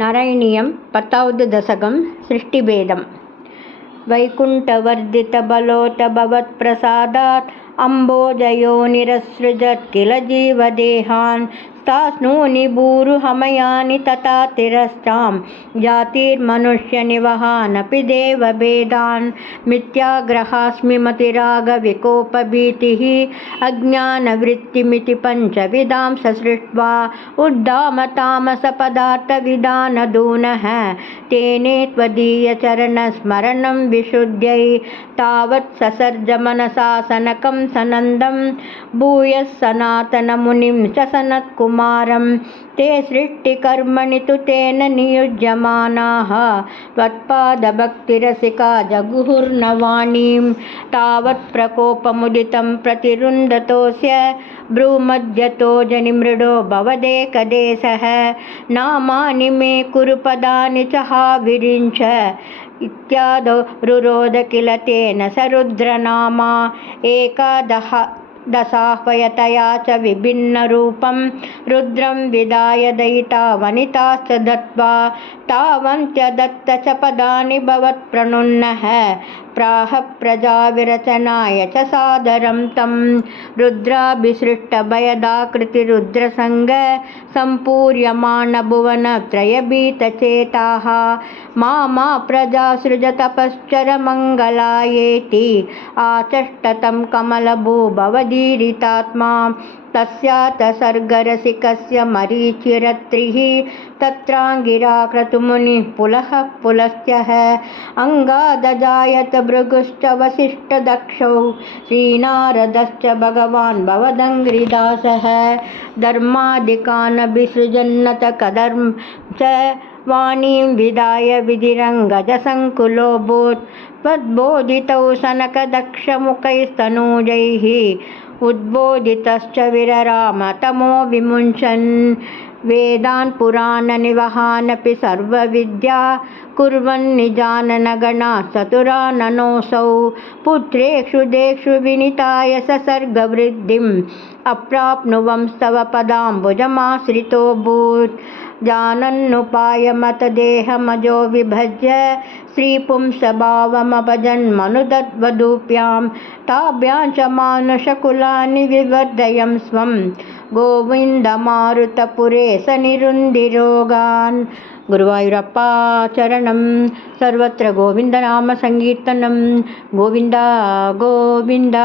नारायणीयं 10వ दशकं सृष्टिभेदं वैकुण्ठवर्धितबलोत भवत्प्रसादात् अम्बोजयो निरसृजत् किल जीवदेहान् तास्नूनि भूरुहमयानि तथा तिरश्चां जातिर्मनुष्यनिवहानपि देवभेदान् मिथ्याग्रहास्मि मतिरागविकोपभीतिः अज्ञानवृत्तिमिति पञ्चविधां ससृष्ट्वा उद्दामतामसपदार्थविधानदूनः तेने त्वदीयचरणस्मरणं विशुद्ध्यै तावत् ससर्ज मनसा सनकं सनन्दं भूयः सनातनमुनिं च सनत्कुमारं ते सृष्टिकर्मणि तु तेन नियुज्यमानाः त्वत्पादभक्तिरसिका जगुहुर्नवाणीं तावत् प्रकोपमुदितं प्रतिरुन्दतोऽस्य भ्रूमध्यतो जनिमृडो भवदेकदेशः नामानि मे कुरु पदानि च हा विरिञ्च इत्यादौ रुरोध किल तेन स रुद्रनामा एकादशाह्वयतया च विभिन्नरूपं रुद्रं विदाय दयिता वनिताश्च दत्त्वा तावन्त्यदत्त च पदानि भवत्प्रणुन्नः प्राह प्रजाविरचनाय च सादरं तं रुद्राभिसृष्टभयदाकृतिरुद्रसङ्ग सम्पूर्यमाणभुवनत्रयभीतचेताः मा प्रजासृज तपश्चरमङ्गलायेति आचष्टतं कमलभूभवदीरितात्मा तस्यात सर्गरसिकस्य मरीचिरत्रिः तत्राङ्गिराक्रतुमुनिः पुलस्त्यः अङ्गादजायत भृगुश्च वसिष्ठदक्षौ श्रीनारदश्च भगवान् भवदङ्घ्रिदासः धर्मादिकानभिसृजन्नत कदर्म च वाणीं विदाय विधिरङ्गजसङ्कुलोऽभूत् त्वद्बोधितौ सनकदक्षमुखैस्तनूजैः उद्बोधितश्च विरराम तमो विमुञ्चन् वेदान् पुराणनिवहानपि सर्वविद्या कुर्वन्निजाननगणात् चतुराननोऽसौ पुत्रेषु देषु विनीताय ससर्गवृद्धिम् अप्राप्नुवंस्तव पदाम्बुजमाश्रितोऽभूत् जानन्नुपायमतदेहमजो विभज्य श्रीपुंसभावमभजन्मनुदद्वधूप्यां ताभ्यां च मानुषकुलानि विवर्धयं स्वं गोविन्दमारुतपुरे स निरुन्धिरोगान् गुरुवायूरप्पा चरणं सर्वत्र गोविन्दनाम संकीर्तनं गोविन्द गोविन्द।